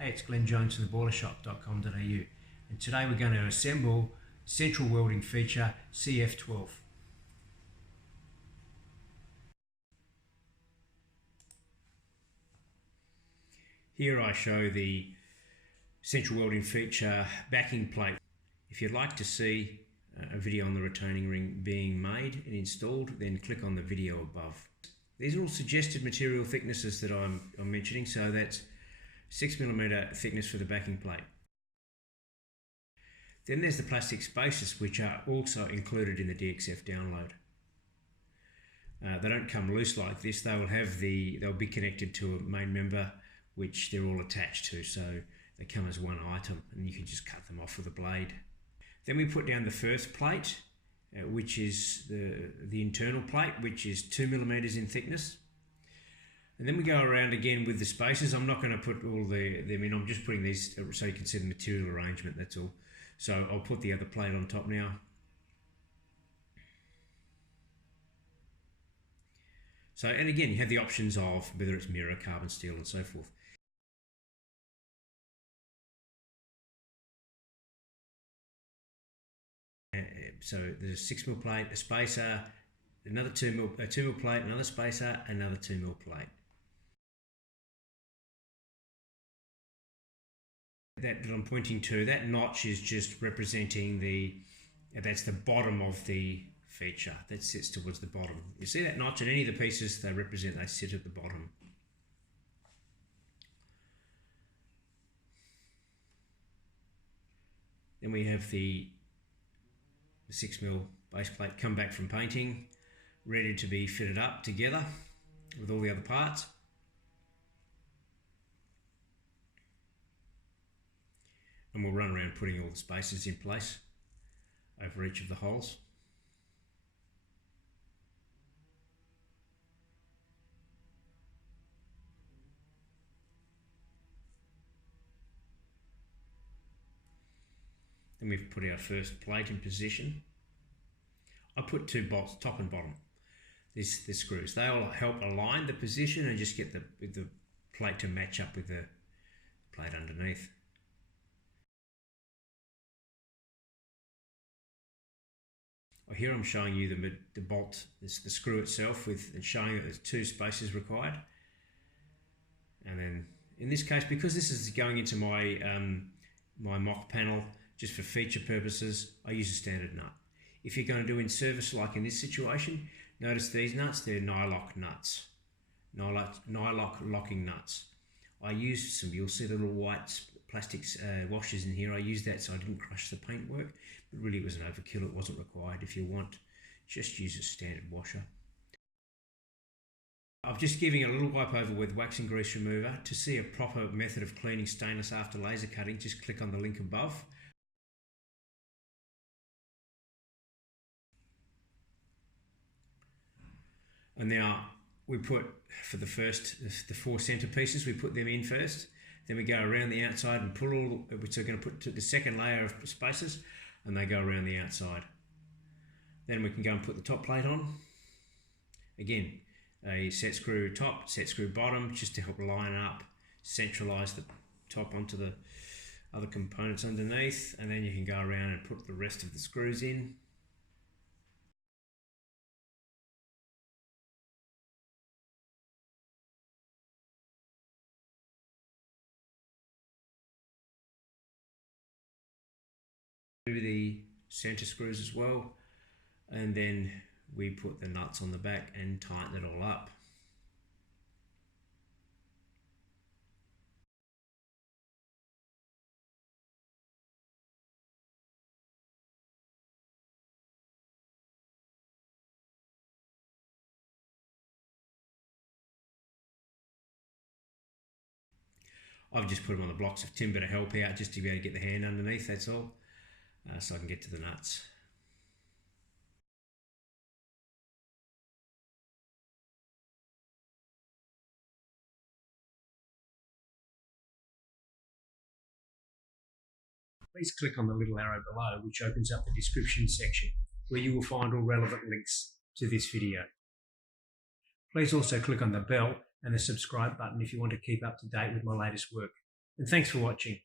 Hey, it's Glenn Jones from theboilershop.com.au, and today we're going to assemble central welding feature CF12. Here I show the central welding feature backing plate. If you'd like to see a video on the retaining ring being made and installed, then click on the video above. These are all suggested material thicknesses that I'm mentioning, so that's 6mm thickness for the backing plate. Then there's the plastic spaces, which are also included in the DXF download. They don't come loose like this. They'll be connected to a main member, which they're all attached to, so they come as one item, and you can just cut them off with a blade. Then we put down the first plate, which is the internal plate, which is 2mm in thickness. And then we go around again with the spaces. I'm not going to put all them in, I'm just putting these so you can see the material arrangement, that's all. So I'll put the other plate on top now. So, and again, you have the options of whether it's mirror, carbon steel and so forth. So there's a 6mm plate, a spacer, another 2mm plate, another spacer, another 2mm plate. That I'm pointing to, that notch is just representing that's the bottom of the feature. That sits towards the bottom. You see that notch in any of the pieces, they sit at the bottom. Then we have the 6mm base plate come back from painting, ready to be fitted up together with all the other parts. And we'll run around putting all the spaces in place over each of the holes. Then we've put our first plate in position. I put two bolts, top and bottom, the screws. They all help align the position and just get the plate to match up with the plate underneath. Here I'm showing you the bolt, the screw itself, and showing that there's two spaces required. And then in this case, because this is going into my my mock panel just for feature purposes, I use a standard nut. If you're going to do in service like in this situation, notice these nuts, they're nylock nuts, nylock locking nuts. I used some, you'll see the little white plastics washers in here. I used that so I didn't crush the paintwork, but really it was an overkill. It wasn't required. If you want, just use a standard washer. I'm just giving a little wipe over with wax and grease remover. To see a proper method of cleaning stainless after laser cutting, just click on the link above. And now we put, for the four center pieces, we put them in first. Then we go around the outside and pull all, which we're going to put to the second layer of spaces, and they go around the outside. Then we can go and put the top plate on. Again, a set screw top, set screw bottom, just to help line up, centralize the top onto the other components underneath, and then you can go around and put the rest of the screws in. The center screws as well, and then we put the nuts on the back and tighten it all up. I've just put them on the blocks of timber to help out, just to be able to get the hand underneath, that's all. So I can get to the nuts. Please click on the little arrow below, which opens up the description section, where you will find all relevant links to this video. Please also click on the bell and the subscribe button if you want to keep up to date with my latest work. And thanks for watching.